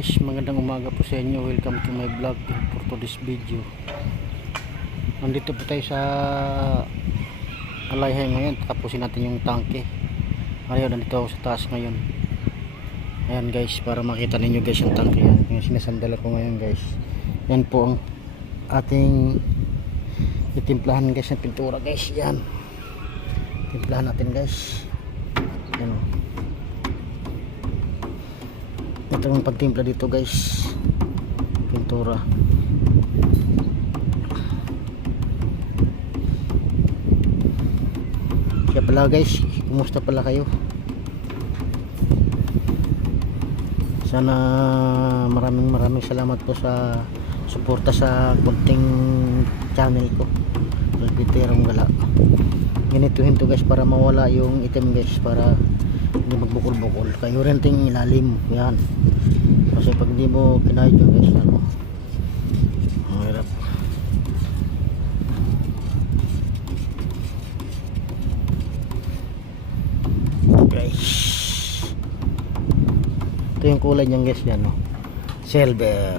Guys, magandang umaga po sa inyo. Welcome to my vlog for today's video. Nandito po tayo sa Alayhay ngayon. Tapusin natin yung tangke. Ngayon, nandito ako sa taas ngayon. Ayan guys, para makita ninyo guys yung tangke yan. Yung sinasandala ko ngayon guys. Yan po ang ating itimplahan guys ng pintura guys. Yan. Timplahan natin guys. Yan o. Ito yung pagtimpla dito guys, pintura. Kaya pala guys, kumusta pala kayo? Sana maraming salamat po sa suporta sa kunting channel ko, Albiterong Gala. Ganituhin to guys para mawala yung item guys, para hindi magbukol-bukol. Kayo rin ting ilalim yan, kasi pag hindi mo kinahit yun guys, ano, ang hirap. Guys, ito yung kulay niyan guys, yan no, silver.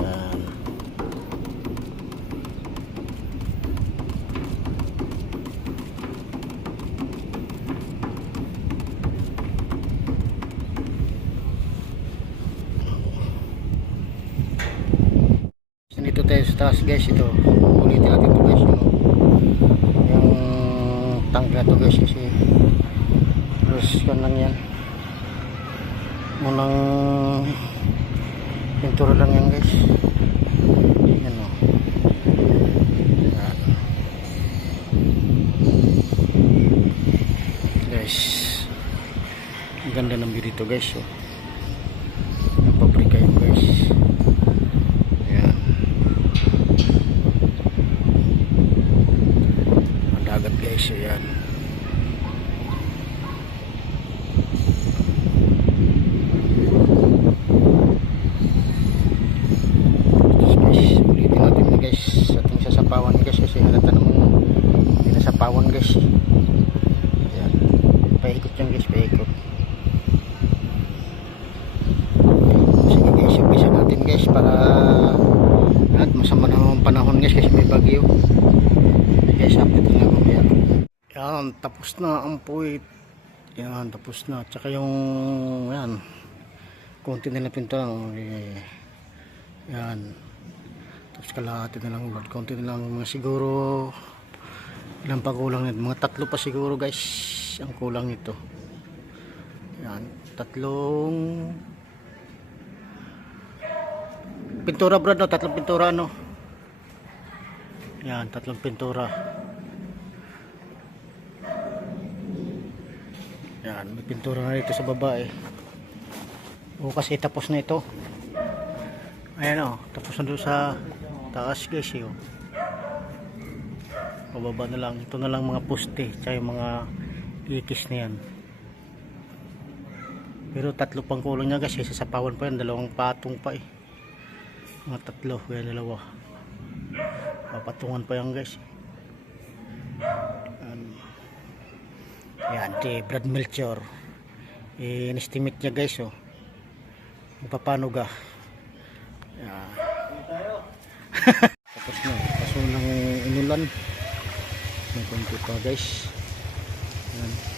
Yan. Dito tayo sa taas guys. Ito ulitin natin ito guys, yung tank na ito guys, kasi terus kan lang yan, munang pintura lang yan guys. Yan o, yan guys, ang ganda ng view dito guys. Ang pabrika yun guys. Dagat guys, yan. Guys, ulitin natin na guys ating sasapawan guys, kasi halata naman pinasapawan guys. Yan, paikot yan guys, paikot. Sige guys, umpisa natin guys, para at masama na ang panahon guys, kasi may bagyo guys. Update na mamaya. Yan, tapos na ang puwit. Yan, tapos na. Tsaka yung yan, konti na lang pintura. Yan, tapos kalahati na lang, konti na lang, mga siguro ilang pa kulang nito, mga 3 pa siguro guys ang kulang nito. Yan, 3 pintura brad, no? 3 pintura, no? Yan, 3 pintura. Yan, may pintura na dito sa baba eh. O kasi tapos na ito. Ayan o, tapos na doon sa taas guys eh. Pababa na lang. Ito na lang mga poste, tsaka yung mga ikis na yan. Pero 3 pang kulang niya guys, isa sa pawan pa yan, 2 patong pa eh. Mga 3, kaya 2. Papatungan pa yan guys. Yan, di Brad Melchor, in-estimate niya guys oh, magpapano ga. Yan. Tapos na, kaso ng inulan, may konti pa guys. Yan.